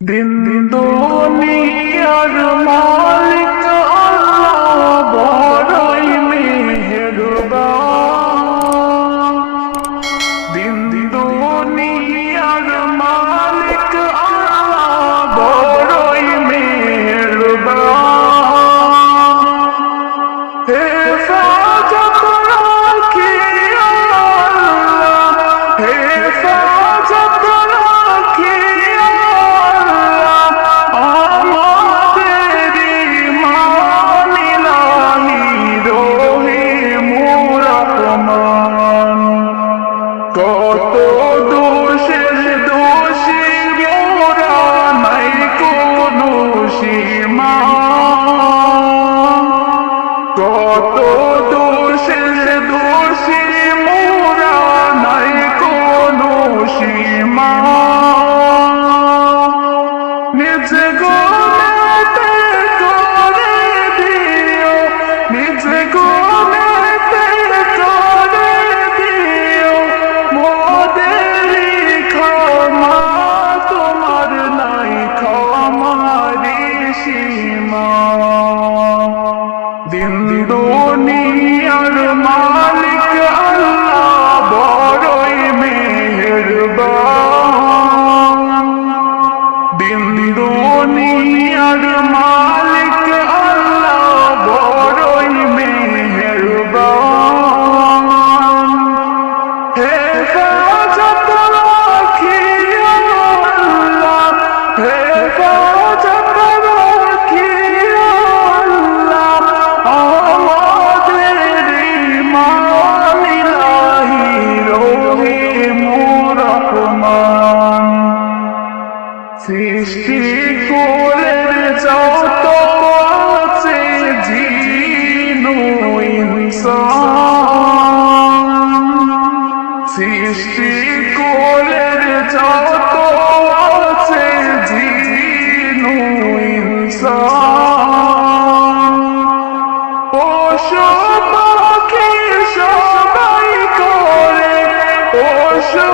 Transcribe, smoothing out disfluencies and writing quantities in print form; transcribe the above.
দিন দুনিয়ার মালিক আল্লাহ বড়ই মেহেরবান। দিন দুনিয়ার মালিক আল্লাহ বড়ই মেহেরবান। হেফাজত রাখি আল্লাহ, হেফাজত রাখি কত দোষের দোষী মোরা, নাই কোনো সীমা। কত দোষের দোষী মোরা, নাই কোনো সীমা। নিজ গুণেতে করে দিও, নিজ গুণেতে করে দিও মোদেরই ক্ষমা, তোমার নাই ক্ষমারি সীমা। দিন দুনিয়ার মালিক আল্লাহ বড়ই মেহেরবান। দিন দুনিয়ার মালিক আল্লাহ বড়ই মেহেরবান। হেফাজত রাখি আল্লাহ, হেফাজত রাখি আল্লাহ আমাদের ইমান ইলাহি রহিম রহমান। সৃষ্টি কুলের যত আছে জিন ও ইনসান, সৃষ্টি কুলের যত আছে জিন ও ইনসান, পশু পাখি সবাই করে পশু